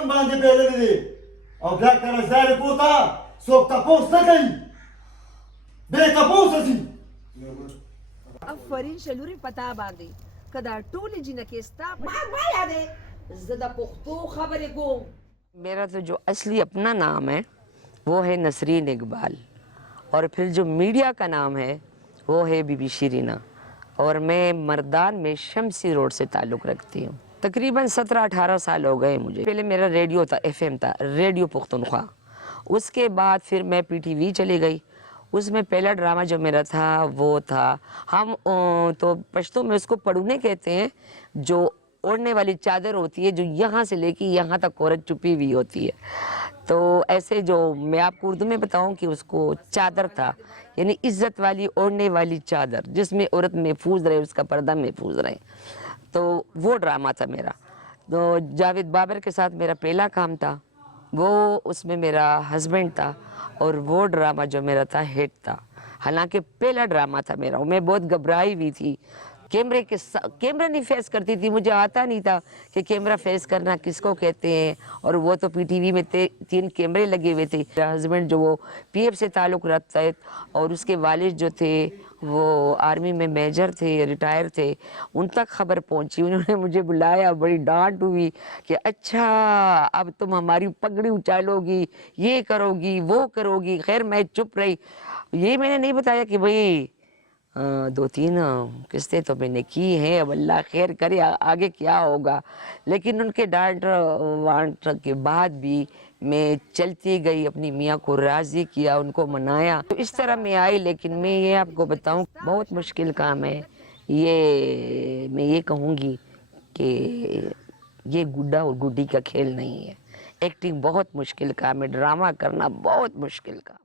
پرون باندې پیللې دي او بیا کله ځای پورته څوک تپوس نه کوي بې تپوسه ځي افرین شلوري پتا باندې کدا ټولې جنکې ستا ما یادې زه د پښتو خبرې کوم. میرا تو جو اصلی اپنا نام ہے وہ ہے نسرین اقبال اور پھر جو میڈیا کا نام ہے وہ ہے بی بی شیرینہ اور میں مردان میں شمسی روڈ سے تعلق رکھتی ہوں. تقریباً 17-18 سال ہو گئے مجھے. پہلے میرا ریڈیو تھا FM تھا ریڈیو پختونخوا. اس کے بعد پھر میں PTV چلی گئی. اس میں پہلا ڈرامہ جو میرا تھا وہ تھا ہم تو پشتوں میں اس کو پڑھونے کہتے ہیں جو اوڑھنے والی چادر ہوتی ہے جو یہاں سے لے کے یہاں تک عورت چھپی ہوئی ہوتی ہے. تو ایسے جو میں آپ کو اردو میں بتاؤں کہ اس کو چادر تھا یعنی عزت والی اوڑھنے والی چادر جس میں عورت محفوظ رہے اس کا پردہ محفوظ رہے. تو وہ ڈرامہ تھا میرا. تو جاوید بابر کے ساتھ میرا پہلا کام تھا وہ اس میں میرا ہسبینڈ تھا اور وہ ڈرامہ جو میرا تھا ہٹ تھا. حالانکہ پہلا ڈرامہ تھا میرا. میں بہت گھبرائی ہوئی تھی. کیمرہ نہیں فیس کرتی تھی. مجھے آتا نہیں تھا کہ کیمرہ فیس کرنا کس کو کہتے ہیں اور وہ تو PTV میں 3 کیمرے لگے ہوئے تھے. میرا ہسبینڈ جو وہ PF سے تعلق رکھتا ہے اور اس کے والد جو تھے وہ آرمی میں میجر تھے ریٹائر تھے. ان تک خبر پہنچی. انہوں نے مجھے بلایا. بڑی ڈانٹ ہوئی کہ اچھا اب تم ہماری پگڑی اچالو گی یہ کرو گی وہ کرو گی. خیر میں چپ رہی. یہ میں نے نہیں بتایا کہ بھئی 2-3 قسطیں تو میں نے کی ہیں اب اللہ خیر کرے آگے کیا ہوگا. لیکن ان کے ڈانٹ وانٹ کے بعد بھی میں چلتی گئی. اپنی میاں کو راضی کیا ان کو منایا. تو اس طرح میں آئی. لیکن میں یہ آپ کو بتاؤں بہت مشکل کام ہے یہ. میں یہ کہوں گی کہ یہ گڈا اور گڈی کا کھیل نہیں ہے. ایکٹنگ بہت مشکل کام ہے. ڈرامہ کرنا بہت مشکل کام.